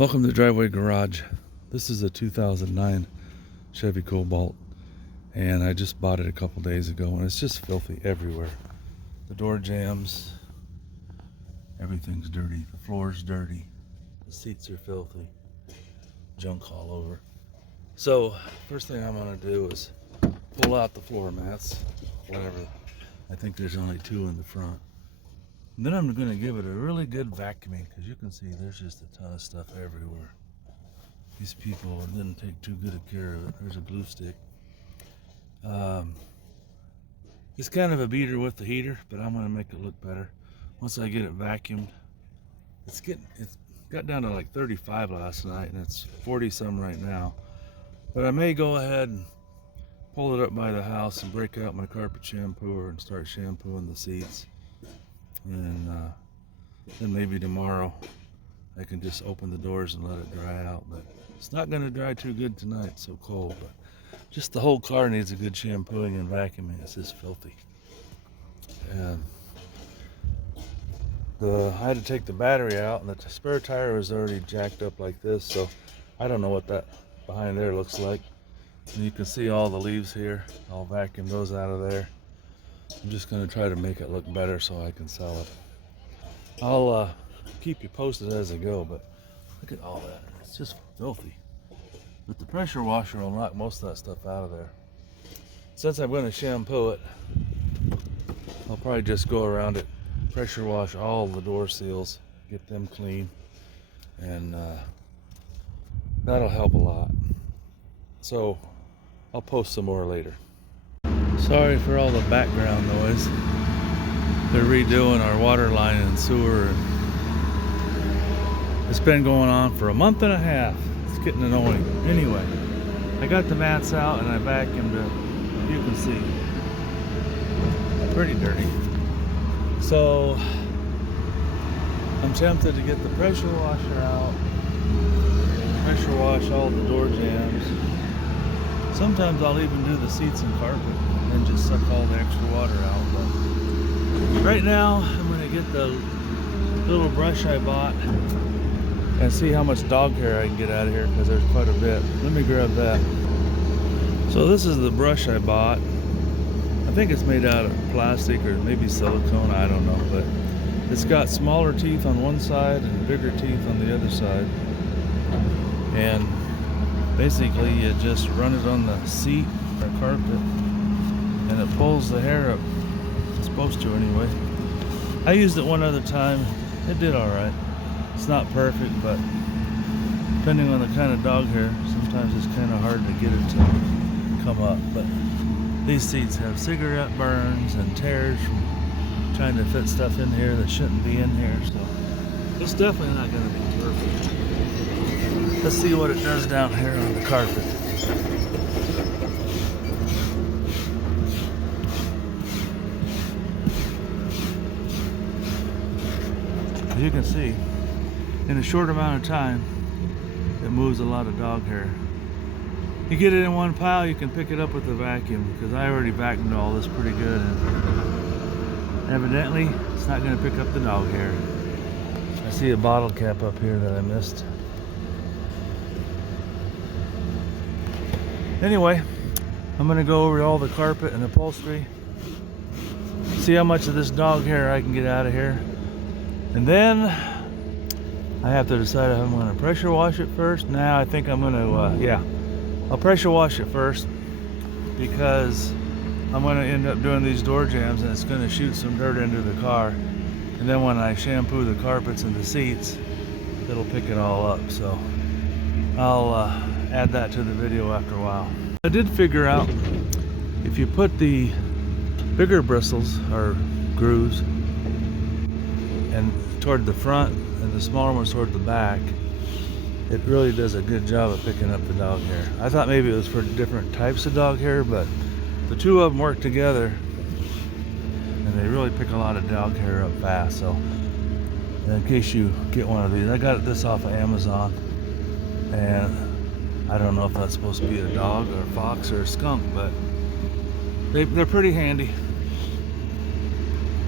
Welcome to Driveway Garage. This is a 2009 Chevy Cobalt, and I just bought it a couple days ago, and it's just filthy everywhere. The door jams, everything's dirty, the floor's dirty, the seats are filthy, junk all over. So first thing I'm going to do is pull out the floor mats, whatever. I think there's only two in the front. And then I'm going to give it a really good vacuuming, because you can see there's just a ton of stuff everywhere. These people didn't take too good a care of it. There's a glue stick. It's kind of a beater with the heater, but I'm going to make it look better once I get it vacuumed. It's got down to like 35 last night, and it's 40 some right now. But I may go ahead and pull it up by the house and break out my carpet shampooer and start shampooing the seats. And then maybe tomorrow I can just open the doors and let it dry out. But it's not going to dry too good tonight, it's so cold. But just the whole car needs a good shampooing and vacuuming. It's just filthy. And I had to take the battery out, and the spare tire was already jacked up like this, so I don't know what that behind there looks like. And you can see all the leaves here. I'll vacuum those out of there. I'm just going to try to make it look better so I can sell it. I'll keep you posted as I go, but look at all that. It's just filthy. But the pressure washer will knock most of that stuff out of there. Since I'm going to shampoo it, I'll probably just go around it, pressure wash all the door seals, get them clean, and that'll help a lot. So I'll post some more later. Sorry for all the background noise. They're redoing our water line and sewer. It's been going on for a month and a half. It's getting annoying. Anyway, I got the mats out and I vacuumed it. You can see. Pretty dirty. So I'm tempted to get the pressure washer out. Pressure wash all the door jams. Sometimes I'll even do the seats and carpet and just suck all the extra water out. But right now, I'm going to get the little brush I bought and see how much dog hair I can get out of here, because there's quite a bit. Let me grab that. So this is the brush I bought. I think it's made out of plastic or maybe silicone, I don't know. But it's got smaller teeth on one side and bigger teeth on the other side. And basically you just run it on the seat or carpet and it pulls the hair up. It's supposed to anyway. I used it one other time. It did alright. It's not perfect, but depending on the kind of dog hair, sometimes it's kind of hard to get it to come up. But these seats have cigarette burns and tears from trying to fit stuff in here that shouldn't be in here. So it's definitely not going to be perfect. Let's see what it does down here on the carpet. As you can see, in a short amount of time, it moves a lot of dog hair. You get it in one pile, you can pick it up with the vacuum, because I already vacuumed all this pretty good. And evidently, it's not going to pick up the dog hair. I see a bottle cap up here that I missed. Anyway, I'm going to go over all the carpet and upholstery, see how much of this dog hair I can get out of here. And then I have to decide if I'm going to pressure wash it first. Now I think I'm going to, I'll pressure wash it first, because I'm going to end up doing these door jams and it's going to shoot some dirt into the car. And then when I shampoo the carpets and the seats, it'll pick it all up. So I'll add that to the video after a while. I did figure out if you put the bigger bristles or grooves and toward the front and the smaller ones toward the back, it really does a good job of picking up the dog hair. I thought maybe it was for different types of dog hair, but the two of them work together and they really pick a lot of dog hair up fast. So in case you get one of these, I got this off of Amazon, and I don't know if that's supposed to be a dog or a fox or a skunk, but they're pretty handy.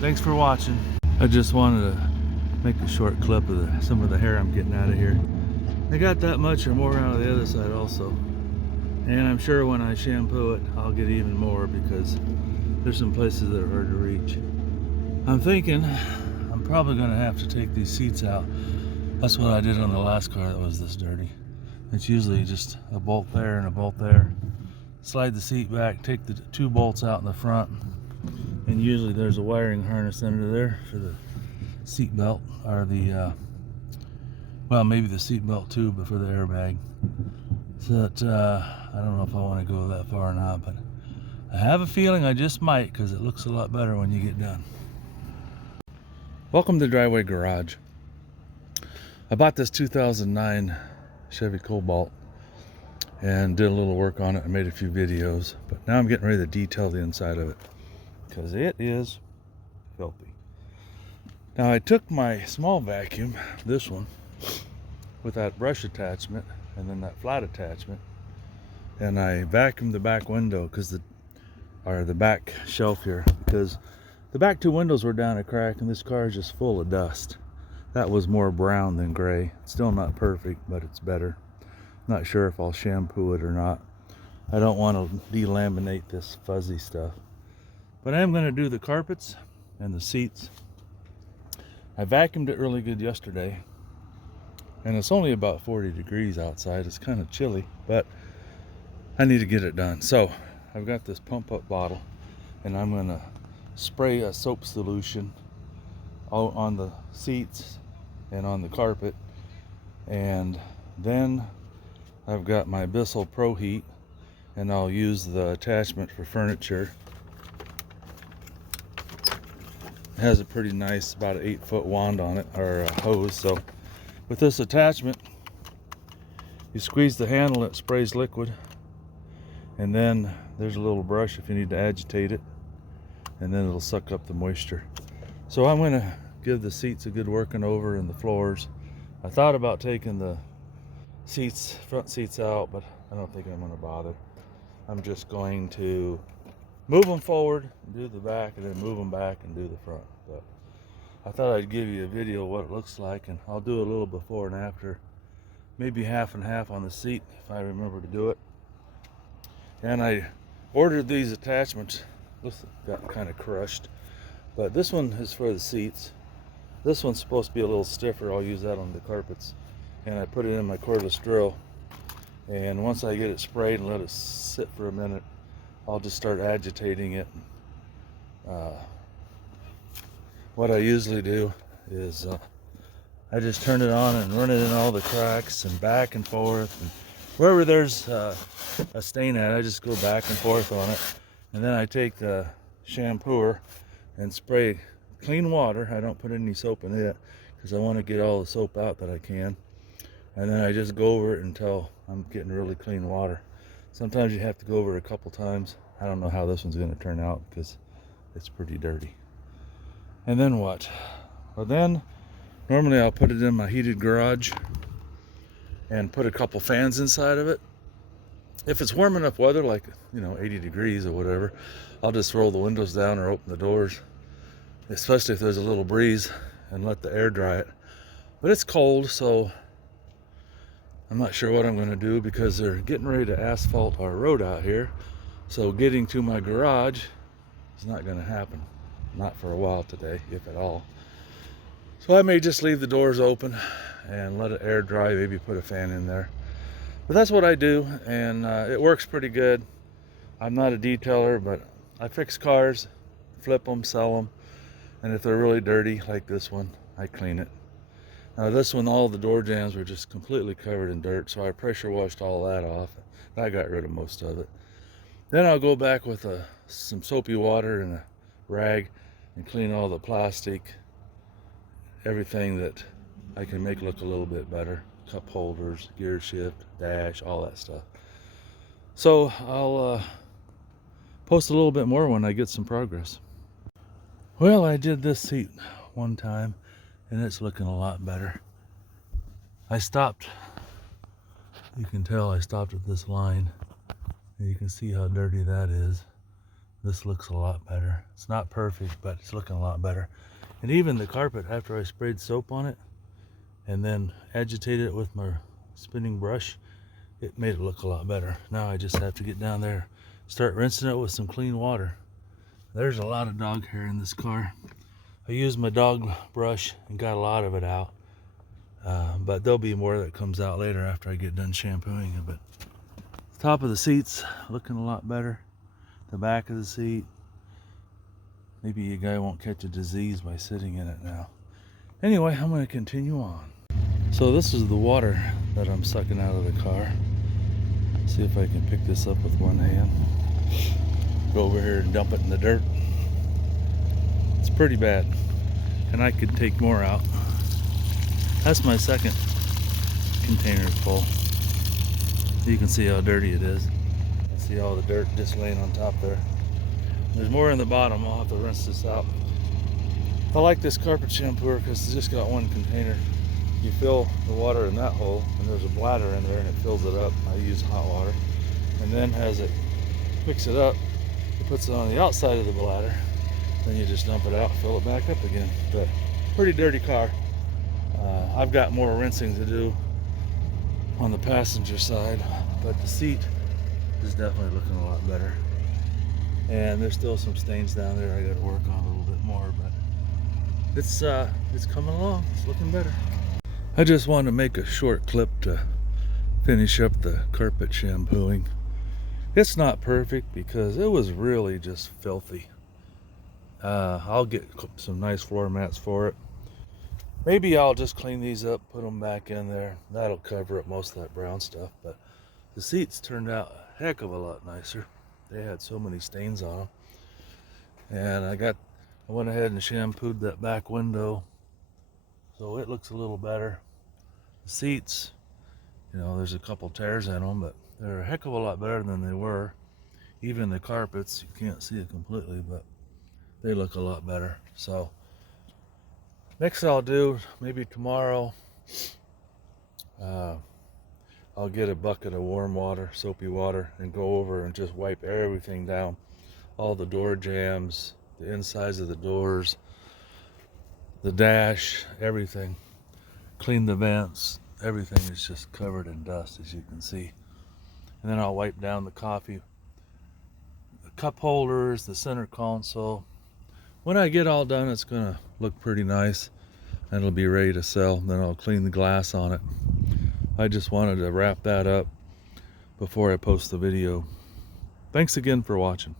Thanks for watching. I just wanted to make a short clip of some of the hair I'm getting out of here. I got that much or more out of the other side also. And I'm sure when I shampoo it, I'll get even more because there's some places that are hard to reach. I'm thinking I'm probably gonna have to take these seats out. That's what I did on the last car that was this dirty. It's usually just a bolt there and a bolt there. Slide the seat back, take the 2 bolts out in the front, and usually there's a wiring harness under there for the seat belt, or the well, maybe the seat belt too, but for the airbag. So that I don't know if I want to go that far or not, but I have a feeling I just might, because it looks a lot better when you get done. Welcome to Driveway Garage. I bought this 2009 Chevy Cobalt and did a little work on it. I made a few videos, but now I'm getting ready to detail the inside of it because it is filthy. Now I took my small vacuum, this one, with that brush attachment and then that flat attachment, and I vacuumed the back window the back shelf here, because the back 2 windows were down a crack and this car is just full of dust. That was more brown than gray. It's still not perfect, but it's better. Not sure if I'll shampoo it or not. I don't want to delaminate this fuzzy stuff, but I am going to do the carpets and the seats. I vacuumed it really good yesterday, and it's only about 40 degrees outside. It's kind of chilly, but I need to get it done. So I've got this pump up bottle, and I'm going to spray a soap solution on the seats and on the carpet, and then I've got my Bissell Pro Heat, and I'll use the attachment for furniture. It has a pretty nice, about an 8-foot wand on it, or a hose. So with this attachment, you squeeze the handle, it sprays liquid, and then there's a little brush if you need to agitate it, and then it'll suck up the moisture. So I'm going to give the seats a good working over and the floors. I thought about taking the front seats out, but I don't think I'm going to bother. I'm just going to move them forward, do the back, and then move them back and do the front. But I thought I'd give you a video of what it looks like, and I'll do a little before and after, maybe half and half on the seat if I remember to do it. And I ordered these attachments. This got kind of crushed, but this one is for the seats. This one's supposed to be a little stiffer. I'll use that on the carpets. And I put it in my cordless drill, and once I get it sprayed and let it sit for a minute, I'll just start agitating it. What I usually do is I just turn it on and run it in all the cracks and back and forth, and wherever there's a stain at, I just go back and forth on it, and then I take the shampooer and spray clean water. I don't put any soap in it because I want to get all the soap out that I can, and then I just go over it until I'm getting really clean water. Sometimes you have to go over it a couple times. I don't know how this one's going to turn out because it's pretty dirty. And then what? Well, then normally I'll put it in my heated garage and put a couple fans inside of it. If it's warm enough weather, like 80 degrees or whatever, I'll just roll the windows down or open the doors, especially if there's a little breeze, and let the air dry it. But it's cold, so I'm not sure what I'm going to do, because they're getting ready to asphalt our road out here. So getting to my garage is not going to happen. Not for a while today, if at all. So I may just leave the doors open and let it air dry, maybe put a fan in there. But that's what I do, and it works pretty good. I'm not a detailer, but I fix cars, flip them, sell them, and if they're really dirty, like this one, I clean it. Now this one, all the door jambs were just completely covered in dirt, so I pressure washed all that off. I got rid of most of it. Then I'll go back with some soapy water and a rag and clean all the plastic, everything that I can make look a little bit better. Cup holders, gear shift, dash, all that stuff. So I'll post a little bit more when I get some progress. Well, I did this seat one time, and it's looking a lot better. I stopped, you can tell I stopped at this line, and you can see how dirty that is. This looks a lot better. It's not perfect, but it's looking a lot better. And even the carpet, after I sprayed soap on it and then agitated it with my spinning brush, it made it look a lot better. Now I just have to get down there, start rinsing it with some clean water. There's a lot of dog hair in this car. I used my dog brush and got a lot of it out. But there'll be more that comes out later after I get done shampooing it. But the top of the seat's looking a lot better. The back of the seat. Maybe a guy won't catch a disease by sitting in it now. Anyway, I'm going to continue on. So this is the water that I'm sucking out of the car. See if I can pick this up with one hand. Go over here and dump it in the dirt. It's pretty bad, and I could take more out. That's my second container full. You can see how dirty it is. See all the dirt just laying on top there. There's more in the bottom. I'll have to rinse this out. I like this carpet shampooer because it's just got one container. You fill the water in that hole, and there's a bladder in there, and it fills it up. I use hot water, and then as it picks it up, it puts it on the outside of the bladder. Then you just dump it out, fill it back up again. But pretty dirty car. I've got more rinsing to do on the passenger side, but the seat is definitely looking a lot better. And there's still some stains down there I got to work on a little bit more, but it's coming along. It's looking better. I just wanted to make a short clip to finish up the carpet shampooing. It's not perfect because it was really just filthy. I'll get some nice floor mats for it. Maybe I'll just clean these up, put them back in there. That'll cover up most of that brown stuff. But the seats turned out a heck of a lot nicer. They had so many stains on them. And I went ahead and shampooed that back window, so it looks a little better. The seats, you know, there's a couple tears in them, but they're a heck of a lot better than they were. Even the carpets, you can't see it completely, but they look a lot better. So next I'll do, maybe tomorrow, I'll get a bucket of warm water, soapy water, and go over and just wipe everything down. All the door jambs, the insides of the doors, the dash, everything. Clean the vents. Everything is just covered in dust, as you can see. And then I'll wipe down the coffee, the cup holders, the center console. When I get all done, it's gonna look pretty nice and it'll be ready to sell. Then I'll clean the glass on it. I just wanted to wrap that up before I post the video. Thanks again for watching.